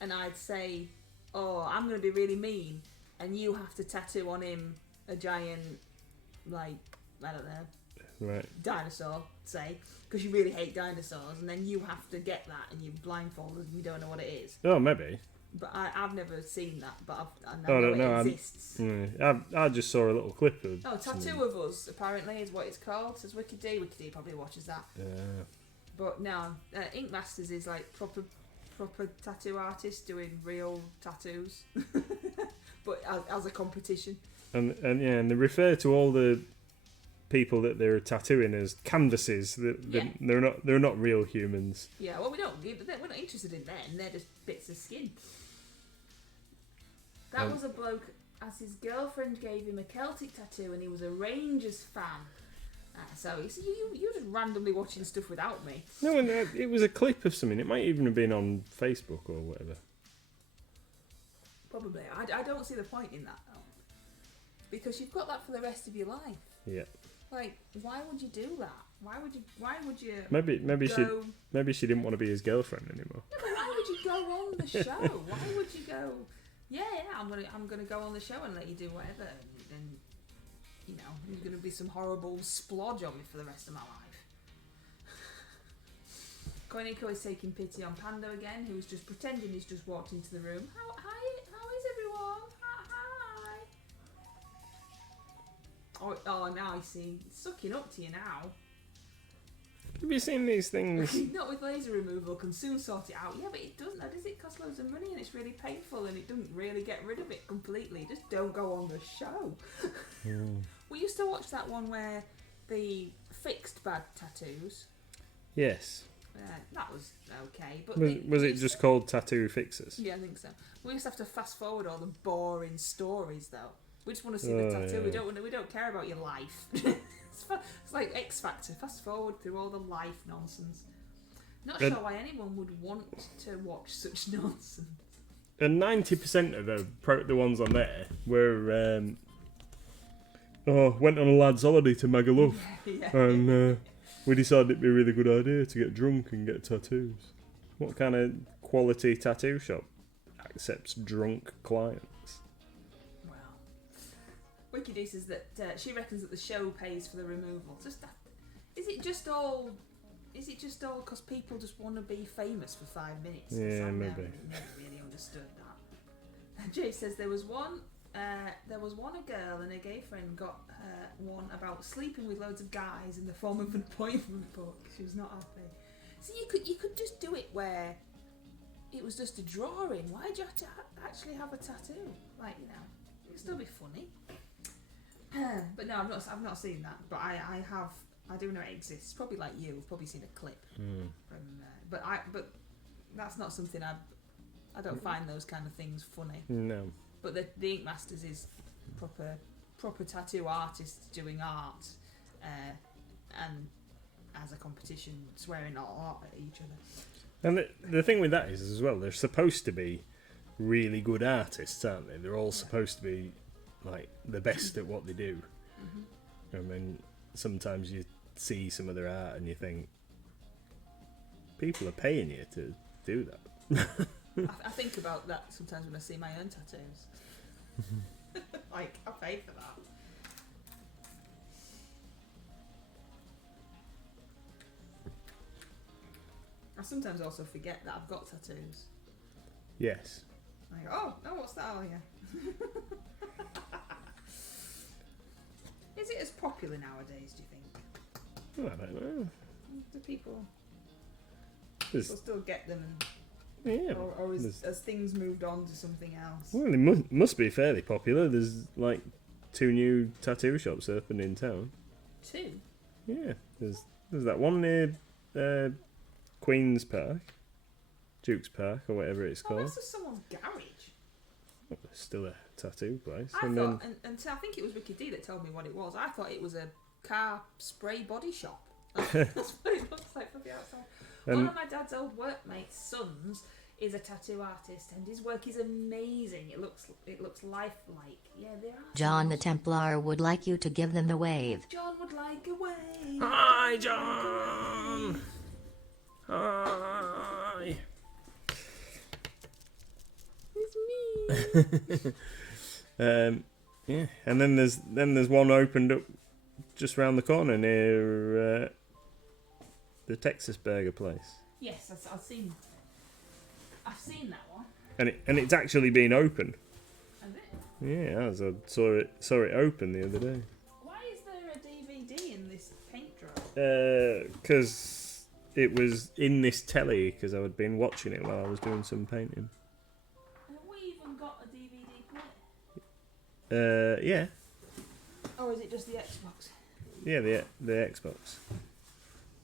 and I'd say, "Oh, I'm going to be really mean," and you have to tattoo on him a giant like I don't know, Right. dinosaur, say, because you really hate dinosaurs, and then you have to get that and you're blindfolded and you don't know what it is. Oh, maybe. But I've never seen that, but I Oh, know no, it exists. I just saw a little clip of. Oh, Tattoo of Us, apparently, is what it's called. Says Wiki D. Wiki D probably watches that. Yeah. But no, Ink Masters is like proper tattoo artist doing real tattoos, but as a competition. And they refer to all the people that they're tattooing as canvases. They're not real humans. Yeah, well, we're not interested in them. They're just bits of skin. That was a bloke, as his girlfriend gave him a Celtic tattoo, and he was a Rangers fan. So you're just randomly watching stuff without me. No, and it was a clip of something. It might even have been on Facebook or whatever. Probably. I don't see the point in that, though. Because you've got that for the rest of your life. Yeah. Like, why would you do that? Why would you? Maybe go... she didn't want to be his girlfriend anymore. No, but why would you go on the show? Why would you go? Yeah, I'm gonna go on the show and let you do whatever, and you know, you're gonna be some horrible splodge on me for the rest of my life. Koiniko is taking pity on Pando again, who's just pretending he's just walked into the room. How is everyone? Hi. Oh, now I see. He's sucking up to you now. Have you seen these things? Not with laser removal, can soon sort it out. Yeah, but it doesn't, does it? Cost loads of money and it's really painful and it doesn't really get rid of it completely. Just don't go on the show. We used to watch that one where they fixed bad tattoos. Yes. That was okay. But was it just called Tattoo Fixers? Yeah, I think so. We used to have to fast forward all the boring stories though. We just want to see the tattoo. Yeah. We don't care about your life. It's like X Factor. Fast forward through all the life nonsense. Not sure why anyone would want to watch such nonsense. And 90% of the ones on there were went on a lad's holiday to Magaluf, and we decided it'd be a really good idea to get drunk and get tattoos. What kind of quality tattoo shop accepts drunk clients? Wiki D says that she reckons that the show pays for the removal. Is it just all because people just want to be famous for 5 minutes? Yeah, maybe. Never really understood that. Jay says there was one a girl and her gay friend got one about sleeping with loads of guys in the form of an appointment book. She was not happy. So you could just do it where it was just a drawing. Why'd you have to actually have a tattoo? Like, you know, it would still be funny. But no, I've not seen that. But I do know it exists. Probably like you, I've probably seen a clip from. But that's not something I don't find those kind of things funny. No. But the Ink Masters is proper tattoo artists doing art, and as a competition, swearing art at each other. And the thing with that is as well, they're supposed to be really good artists, aren't they? They're all supposed to be like the best at what they do. I mean, sometimes you see some of their art and you think people are paying you to do that. I think about that sometimes when I see my own tattoos. Like, I pay for that. I sometimes also forget that I've got tattoos. Yes. I go, oh, what's that? Oh, yeah. Is it as popular nowadays, do you think? I don't know. Do people still get them? Yeah. Or has things moved on to something else? Well, it must be fairly popular. There's like 2 new tattoo shops opened in town. 2? Yeah. There's that one near Queen's Park, Duke's Park, or whatever it's called. That's just someone's garage. Well, it's still a tattoo place. I think it was Ricky D that told me what it was. I thought it was a car spray body shop. That's what it looks like from the outside. One of my dad's old workmates' sons is a tattoo artist, and his work is amazing. It looks lifelike. Yeah, they are. John the Templar would like you to give them the wave. John would like a wave. Hi, John. Hi. It's me. Yeah, and then there's one opened up just round the corner near the Texas Burger place. Yes, I've seen that one. And it's actually been open. Has it? Yeah, as I saw it open the other day. Why is there a DVD in this paint drawer? Because it was in this telly because I had been watching it while I was doing some painting. Have we even got a DVD player? Yeah. Or is it just the Xbox? Yeah, the Xbox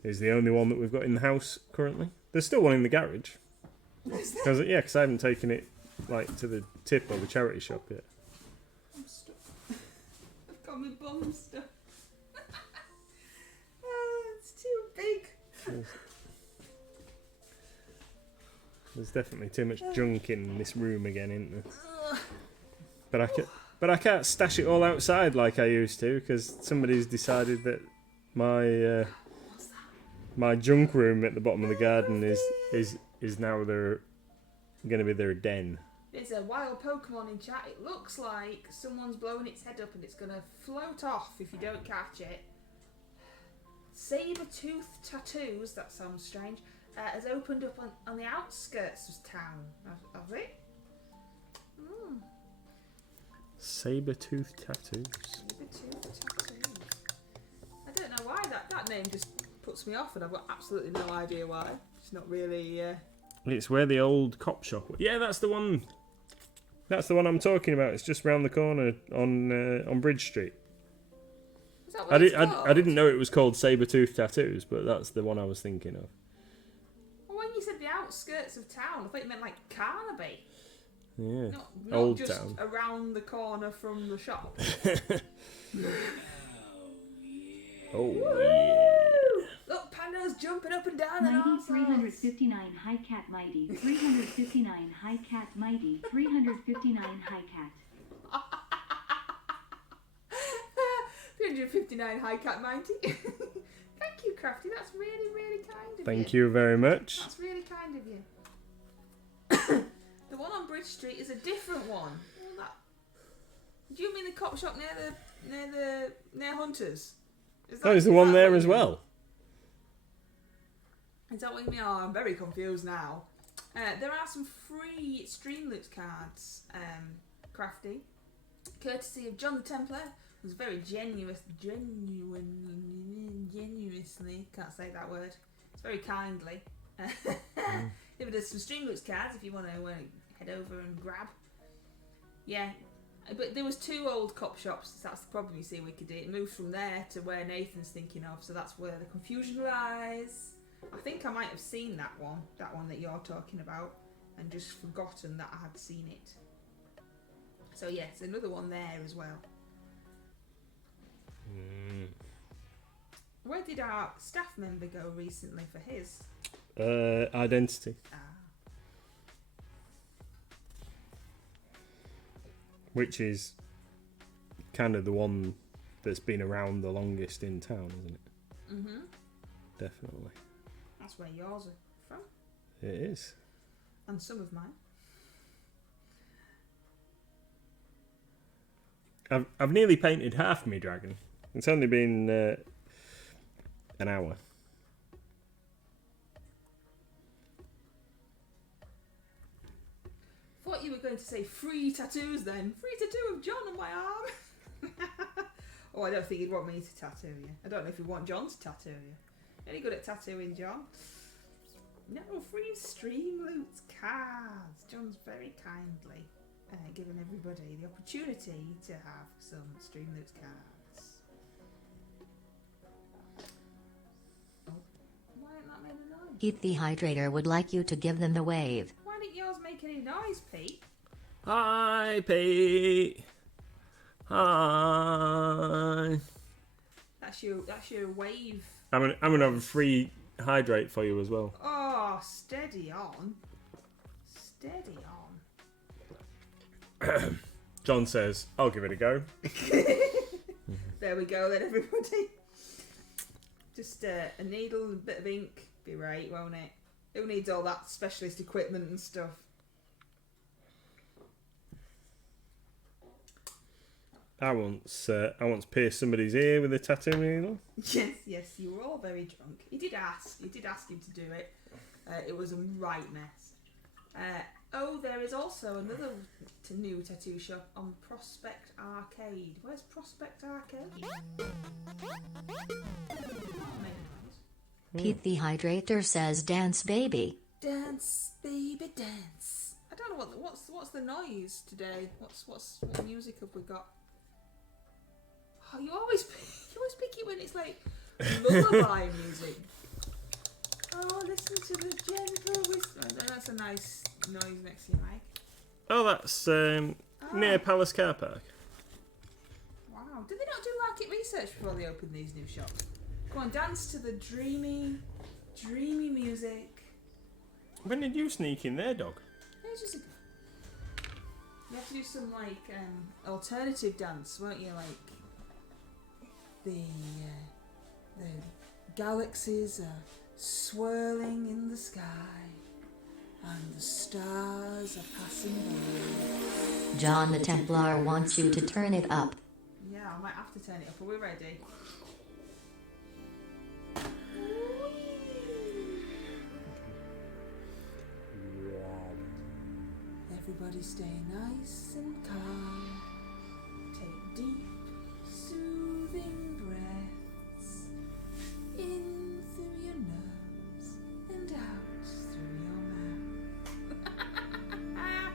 is the only one that we've got in the house currently. There's still one in the garage. Because I haven't taken it like to the tip or the charity shop yet. I'm stuck. I've got my bum stuck. Oh, it's too big. There's definitely too much junk in this room again, isn't there? But I can't stash it all outside like I used to because somebody's decided that my junk room at the bottom of the garden is now going to be their den. There's a wild Pokemon in chat. It looks like someone's blowing its head up and it's going to float off if you don't catch it. Saber-tooth Tattoos, that sounds strange, has opened up on the outskirts of town. Has it? Saber-tooth Tattoos. Saber-tooth Tattoos. I don't know why that name just puts me off and I've got absolutely no idea why. It's not really... It's where the old cop shop was. Yeah, that's the one. That's the one I'm talking about. It's just round the corner on Bridge Street. Is that what it's called? I didn't know it was called Saber-tooth Tattoos, but that's the one I was thinking of. Well, when you said the outskirts of town, I thought you meant like Carnaby. Yeah. Not Old just town. around the corner from the shop. Oh, yeah. Look, Pando's jumping up and down. Mighty 359 High Cat Mighty 359 High Cat Mighty 359 High Cat. 359 High Cat Mighty. Thank you, Crafty. That's really, really kind of you. Thank you very much. That's really kind of you. The one on Bridge Street is a different one. Do you mean the cop shop near Hunters? Is Oh, is the one there as well? Is that what you mean? Oh, I'm very confused now. There are some free Streamloots cards, Crafty, courtesy of John the Templar, who's very genuinely, can't say that word, it's very kindly. There's some Streamloots cards if you want to head over and grab. Yeah, but there was two old cop shops, so that's the problem you see Wicked. It moved from there to where Nathan's thinking of, so that's where the confusion lies. I think I might have seen that one that you're talking about, and just forgotten that I had seen it. So yes, another one there as well. Where did our staff member go recently for his? Identity. Which is kind of the one that's been around the longest in town, isn't it? Mm-hmm. Definitely. That's where yours are from. It is. And some of mine. I've nearly painted half my dragon. It's only been an hour. Thought you were going to say free tattoos then. Free tattoo of John on my arm. Oh, I don't think he'd want me to tattoo you. I don't know if he'd want John to tattoo you. Any good at tattooing, John? No, free Streamloots cards. John's very kindly given everybody the opportunity to have some Streamloots cards. Oh, why ain't that made a noise? Heat the Hydrator would like you to give them the wave. Why didn't yours make any noise, Pete? Hi, Pete. Hi. That's your wave. I'm gonna have a free hydrate for you as well. Oh, steady on. Steady on. John says, I'll give it a go. There we go then, everybody. Just a needle and a bit of ink. Be right, won't it? Who needs all that specialist equipment and stuff? I once pierced somebody's ear with a tattoo needle. Yes, you were all very drunk. He did ask him to do it. It was a right mess. There is also another new tattoo shop on Prospect Arcade. Where's Prospect Arcade? Pete the Hydrator says dance baby. Dance, baby, dance. I don't know what's the noise today. What music have we got? Oh, you always pick it when it's like lullaby music. Oh, listen to the gentle whisper. That's a nice noise next to you, Mike. Oh, that's near Palace Car Park. Wow. Did they not do market research before they opened these new shops? Come on, dance to the dreamy music. When did you sneak in there, dog? Ages ago. You have to do some alternative dance, won't you? Like the galaxies are swirling in the sky, and the stars are passing by. John the Templar wants you to turn it up. Yeah, I might have to turn it up. Are we ready? Everybody stay nice and calm. Take deep, soothing breaths in through your nose and out through your mouth.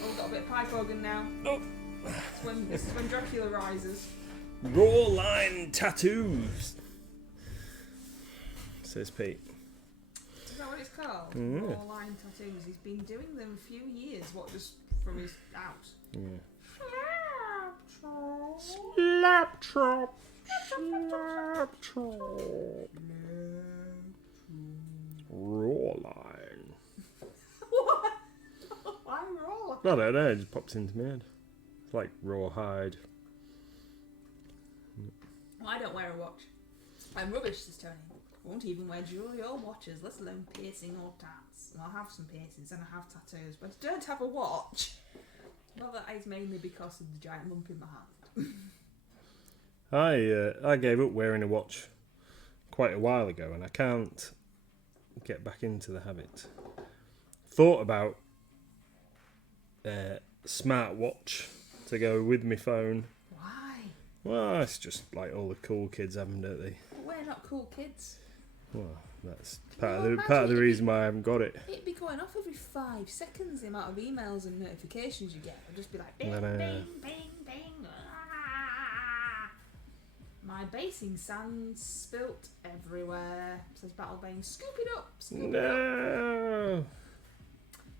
Oh, we've got a bit of pipe organ now. Oh. This is when Dracula rises. Raw line tattoos, says Pete. Is that what it's called? Mm. Raw line tattoos. He's been doing them a few years. What, just from his house? Yeah. Slap Slap chop. Raw line. What? Why raw? I don't know, it just pops into my head. It's like rawhide. Well, I don't wear a watch. I'm rubbish, says Tony. I won't even wear jewellery or watches, let alone piercing or tats. And I'll have some piercings and I have tattoos, but I don't have a watch. Well, that is mainly because of the giant lump in my hand. I gave up wearing a watch quite a while ago, and I can't get back into the habit. Thought about smartwatch to go with my phone. Why? Well, it's just like all the cool kids have them, don't they? But we're not cool kids. Well, that's Well, part of the imagine reason why I haven't got it. It'd be going off every 5 seconds, the amount of emails and notifications you get. It'd just be like, I bing, know. bing, bing, bing. Ah. My basing sand spilt everywhere, says Battlebane. Scoop it up, scoop it up. No.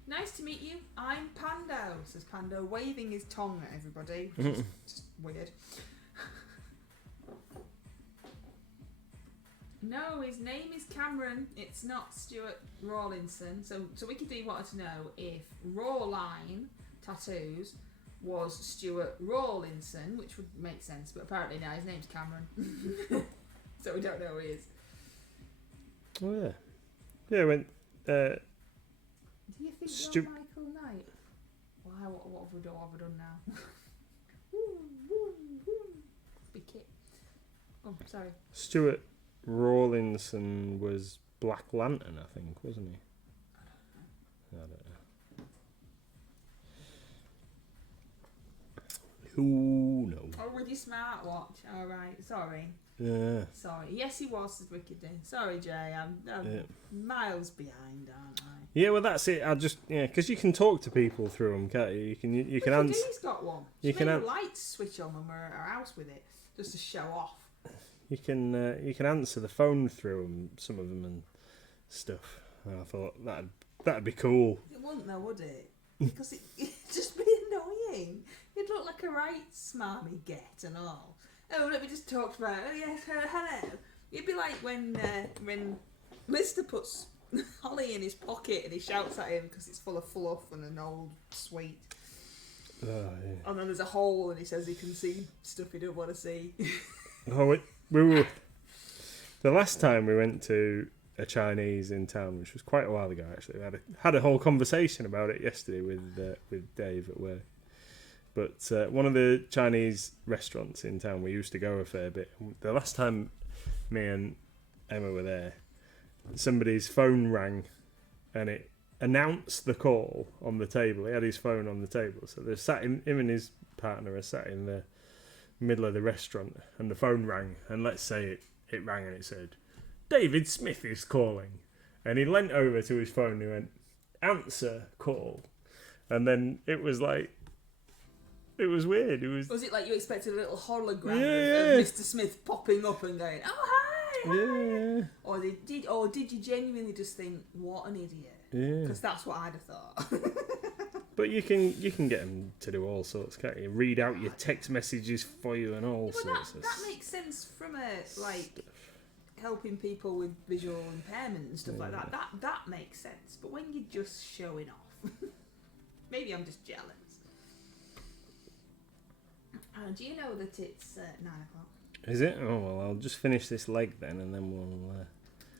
Nice to meet you. I'm Pando, says Pando, waving his tongue at everybody, which is just weird. No, his name is Cameron. It's not Stuart Rawlinson. So Wikidee wanted to know if Rawline Tattoos was Stuart Rawlinson, which would make sense, but apparently now his name's Cameron. So we don't know who he is. Oh yeah. Yeah, when Do you think you're Michael Knight? Why? What have we done now? Big kit. Oh, sorry. Stuart Rawlinson was Black Lantern, I think, wasn't he? I don't know. Who knows? Oh, with your smartwatch. All right. Sorry. Yeah. Sorry. Yes, he was, says Wikidee. Sorry, Jay. I'm Yeah. miles behind, aren't I? Yeah, well, that's it. I just because you can talk to people through them, can't you? You can answer. Wikidee's got one. You She can made a light switch on when we're at our house with it, just to show off. You can answer the phone through them, some of them and stuff. And I thought that'd be cool. It wouldn't though, would it? Because it'd just be annoying. You'd look like a right smarmy get and all. Oh, let me just talk about. Oh yes, hello. You'd be like when Mister puts Holly in his pocket and he shouts at him because it's full of fluff and an old sweet. Oh, yeah. And then there's a hole and he says he can see stuff he don't want to see. Oh, we were the last time we went to a Chinese in town, which was quite a while ago. Actually, we had a whole conversation about it yesterday with Dave at work. But one of the Chinese restaurants in town, we used to go a fair bit. The last time me and Emma were there, somebody's phone rang and it announced the call on the table. He had his phone on the table. So him and his partner are sat in the middle of the restaurant and the phone rang. And let's say it rang and it said, "David Smith is calling." And he leant over to his phone and he went, "Answer call." And then it was like, it was weird. Was it like you expected a little hologram Yeah. of Mr. Smith popping up and going, "Oh hi, hi." Yeah. Or did you genuinely just think, "What an idiot"? Yeah. Because that's what I'd have thought. But you can get them to do all sorts, can't you? Read out your text messages for you and all But sorts of that makes sense from a like helping people with visual impairment and stuff like that. That makes sense. But when you're just showing off, maybe I'm just jealous. Do you know that it's 9 o'clock? Is it? Oh well, I'll just finish this leg then, and then we'll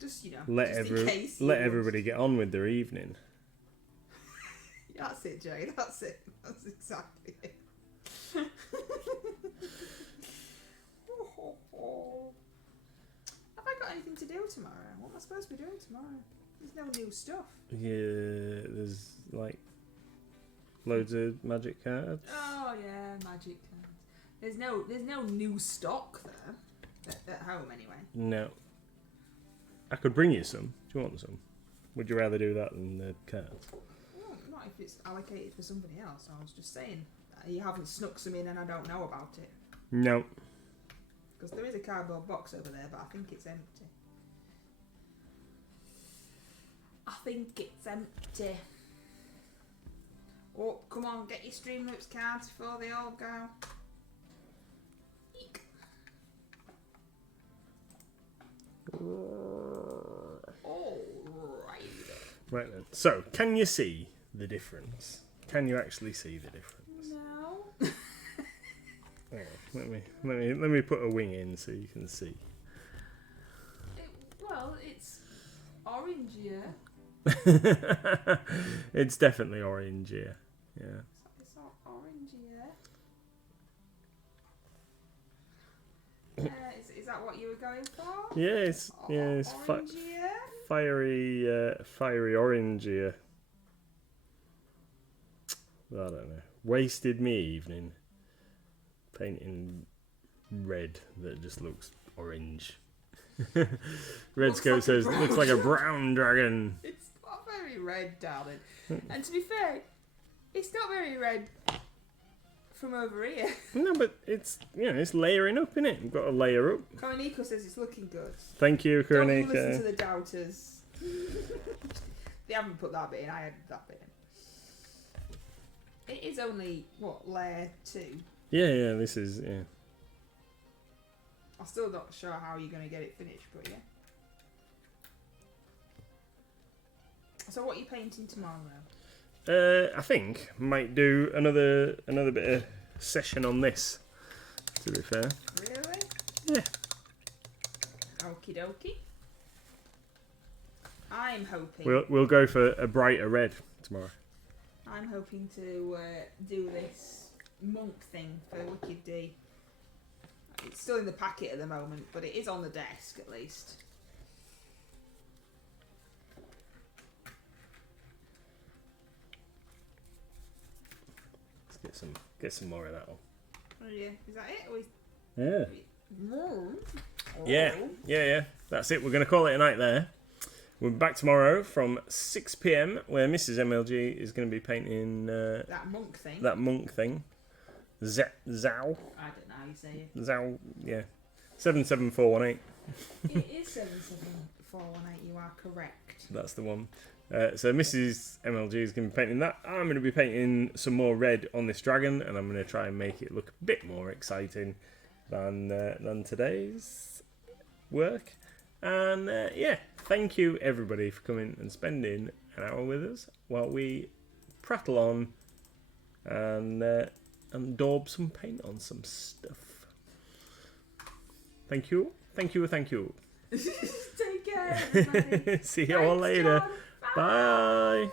Just let just in case you let want- everybody get on with their evening. That's it, Jay. That's it. That's exactly it. Have I got anything to do tomorrow? What am I supposed to be doing tomorrow? There's no new stuff. Yeah, there's like loads of magic cards. Oh yeah, magic cards. There's no new stock there at home anyway. No. I could bring you some. Do you want some? Would you rather do that than the cards? Well, not if it's allocated for somebody else. I was just saying you haven't snuck some in and I don't know about it. No. Because there is a cardboard box over there, but I think it's empty. I think it's empty. Oh, come on, get your Streamloops cards before they all go. Eek. Alright. Right then. So, can you see the difference? Can you actually see the difference? No. Hang on, let me put a wing in so you can see. Well, it's orangier. It's definitely orange, yeah. Yeah. It's not orangier. Is that what you were going for? Yeah, it's Orangier? fiery orange here. I don't know. Wasted me evening painting red that just looks orange. Red Scout says looks like a brown dragon. It's not very red, darling. And to be fair, it's not very red from over here. No, but it's it's layering up, innit? We've got to layer up. Karaniko says it's looking good. Thank you, Don't you listen to Kuranika. the doubters. They haven't put that bit in. I added that bit in. It is only layer 2. Yeah, this is I'm still not sure how you're going to get it finished, but yeah. So what are you painting tomorrow? I think might do another bit of session on this. To be fair. Really? Yeah. Okie dokie. I'm hoping. We'll go for a brighter red tomorrow. I'm hoping to do this monk thing for Wicked D. It's still in the packet at the moment, but it is on the desk at least. Let's get some more of that one. Oh yeah, is that it? Yeah. More? Yeah. That's it. We're going to call it a night there. We're back tomorrow from 6 p.m. where Mrs. MLG is going to be painting That monk thing. that monk thing. Zhao. I don't know how you say it. Zhao, yeah. 77418. It is 77418. You are correct. That's the one. So Mrs. MLG is going to be painting that. I'm going to be painting some more red on this dragon, and I'm going to try and make it look a bit more exciting than today's work. And thank you everybody for coming and spending an hour with us while we prattle on and daub some paint on some stuff. Thank you. Thank you. Take care, everybody. See you all Thanks, later. John. Bye.